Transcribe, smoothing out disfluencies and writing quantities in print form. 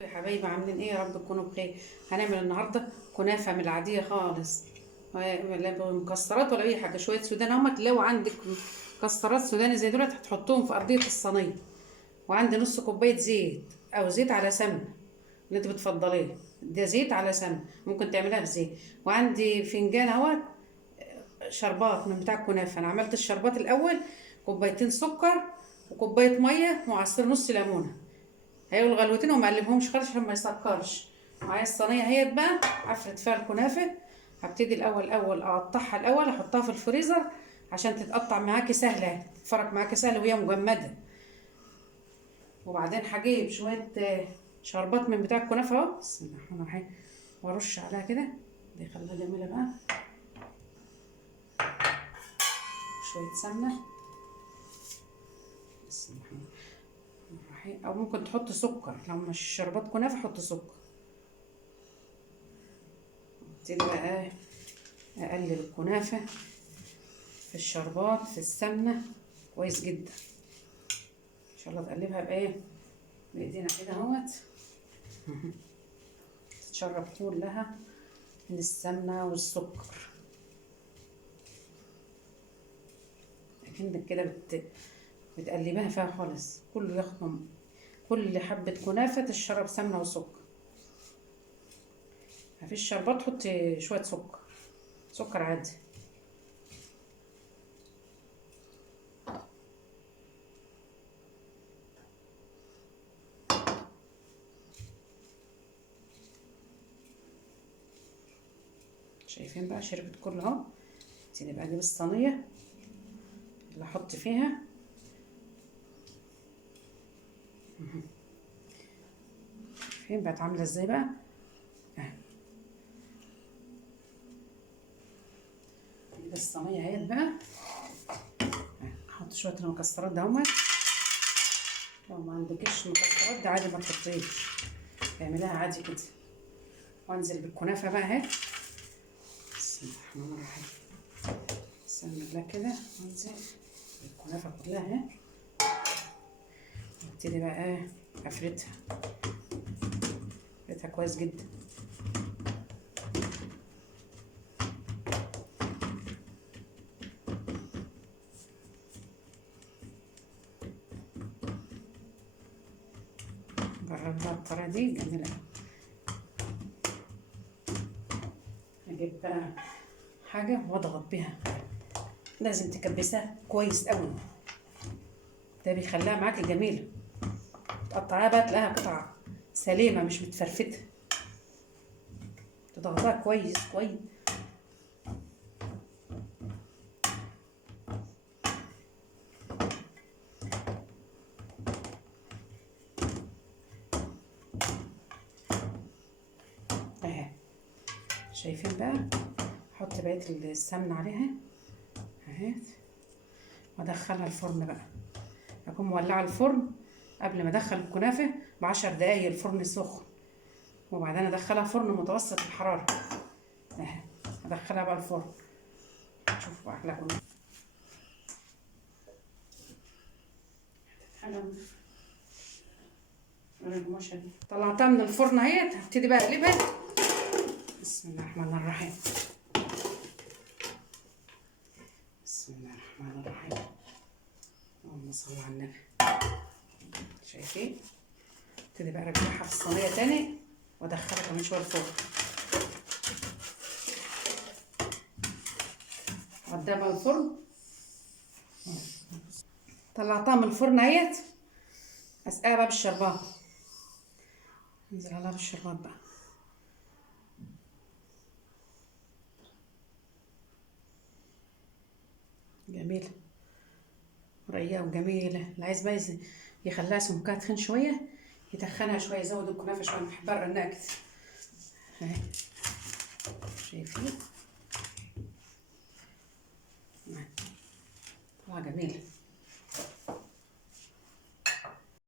يا حبايبي عاملين ايه؟ يا رب تكونوا بخير. هنعمل النهارده كنافه من العاديه خالص، لا مكسرات ولا اي حاجه. شويه سوداني اهمت. لو عندك مكسرات سوداني زي دولت هتحطهم في ارضيه الصينيه، وعندي نص كوبايه زيت او زيت على سمنه اللي انت بتفضليه. ده زيت على سمنه، ممكن تعملها بزيت. وعندي فنجان اهوت شربات من بتاع الكنافه. انا عملت الشربات الاول، كوبايتين سكر وكوبايه ميه وعصير نص ليمونه. هيقول غلوتين وما اقلبهمش خالص عشان ما يسكرش. معايا الصينيه اهيت بقى، افرد فيها الكنافه. هبتدي الاول اقطعها الاول، احطها في الفريزر عشان تتقطع معاكي سهله، تتفرق معاكي سهله وهي مجمده. وبعدين هجيب شويه شربات من بتاع الكنافه اهو، بسم الله الرحمن الرحيم، وارش عليها كده. دي خليها جميله بقى. شويه سمنه، بسم الله الرحمن الرحيم. او ممكن تحط سكر، لو مش شربات كنافه حط سكر. ابتدي بقى اقلب الكنافه في الشربات في السمنه كويس جدا. ان شاء الله تقلبها بايه، بايدينا كده اهوت. تتشرب كلها من السمنه والسكر، لكنك كده بتقلبها فيها خالص، كله ياخد كل حبه كنافه تشرب سمنه وسكر. مفيش شربات حطي شويه سكر، سكر عادي. شايفين بقى شربت كله اهو. ابتدي بقى اجيب الصينيه اللي احط فيها. فين بقت عامله ازاي بقى اهي. اجيب الصينيه اهي بقى، احط شويه المكسرات ده هما. لو ما عندكش مكسرات ده عادي ما تحطيش، اعمليها عادي كده. وانزل بالكنافه بقى اهي، بسم الله الرحمن الرحيم. بسم الله كده، وانزل بالكنافه كلها اهي. وابتدي بقى ايه افردها، افردها كويس جدا. جرب بقى الطريقه دي جميله. اجيب بقى حاجه واضغط بيها، لازم تكبسها كويس قوي، ده بيخليها معاكي جميله. تقطعيها بقى تلاقيها قطع سليمه مش متفرفته، تضغطها كويس كويس. اهي شايفين بقى، احط بقيه السمنه عليها اهي، وادخلها الفرن بقى. اكون مولعه الفرن قبل ما ادخل الكنافه ب10 دقايق، الفرن سخن. وبعدين ادخلها فرن متوسط الحراره اهي. ادخلها بقى الفرن، شوفوا احلى كنافه. طلعتها من الفرن اهي، هبتدي بقى اقلبها. بسم الله الرحمن الرحيم، بسم الله الرحمن الرحيم. اللهم صل على النبي. شايفين؟ ابتدي بقى ارجعها في الصينيه تاني وادخلها كمان شويه الفرن. وديها بقى الفرن. طلعتها من الفرن اهيت، اسقيها بقى بالشربات. انزل عليها بالشربات بقى. جميله رقيقه وجميله. اللي عايز بقى يخليها سمكها تخين شويه يتخنها شويه، يزود الكنافه شويه، بحبها رقناها كده اهي. شايفين؟ طلعه جميله.